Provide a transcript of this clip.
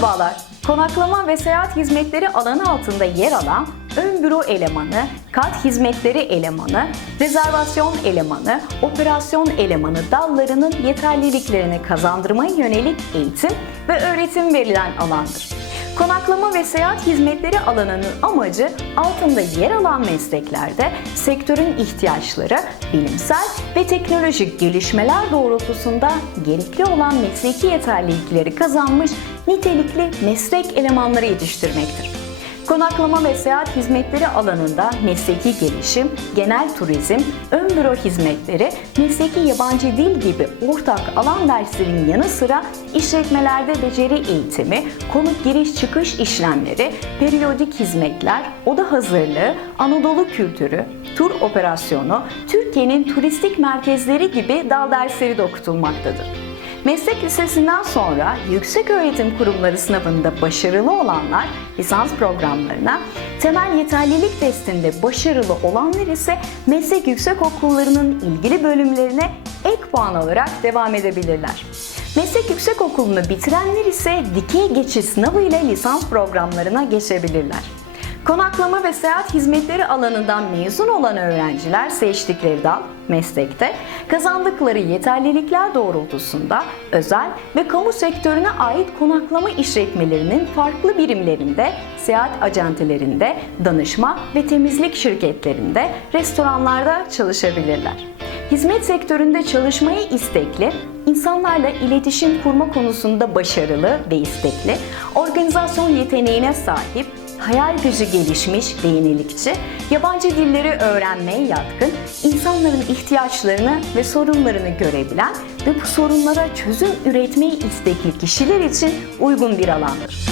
Merhabalar. Konaklama ve seyahat hizmetleri alanı altında yer alan ön büro elemanı, kat hizmetleri elemanı, rezervasyon elemanı, operasyon elemanı dallarının yeterliliklerini kazandırmaya yönelik eğitim ve öğretim verilen alandır. Konaklama ve seyahat hizmetleri alanının amacı altında yer alan mesleklerde sektörün ihtiyaçları, bilimsel ve teknolojik gelişmeler doğrultusunda gerekli olan mesleki yeterlilikleri kazanmış nitelikli meslek elemanları yetiştirmektir. Konaklama ve seyahat hizmetleri alanında mesleki gelişim, genel turizm, ön büro hizmetleri, mesleki yabancı dil gibi ortak alan derslerinin yanı sıra işletmelerde beceri eğitimi, konuk giriş çıkış işlemleri, periyodik hizmetler, oda hazırlığı, Anadolu kültürü, tur operasyonu, Türkiye'nin turistik merkezleri gibi dal dersleri de okutulmaktadır. Meslek lisesinden sonra yüksek öğretim kurumları sınavında başarılı olanlar lisans programlarına, temel yeterlilik testinde başarılı olanlar ise meslek yüksek okullarının ilgili bölümlerine ek puan alarak devam edebilirler. Meslek yüksek okulunu bitirenler ise dikey geçiş sınavı ile lisans programlarına geçebilirler. Konaklama ve seyahat hizmetleri alanından mezun olan öğrenciler seçtikleri dal, meslekte, kazandıkları yeterlilikler doğrultusunda özel ve kamu sektörüne ait konaklama işletmelerinin farklı birimlerinde, seyahat acentelerinde, danışma ve temizlik şirketlerinde, restoranlarda çalışabilirler. Hizmet sektöründe çalışmaya istekli, insanlarla iletişim kurma konusunda başarılı ve istekli, organizasyon yeteneğine sahip, hayal gücü gelişmiş ve yenilikçi, yabancı dilleri öğrenmeye yatkın, insanların ihtiyaçlarını ve sorunlarını görebilen ve bu sorunlara çözüm üretmeyi istekli kişiler için uygun bir alandır.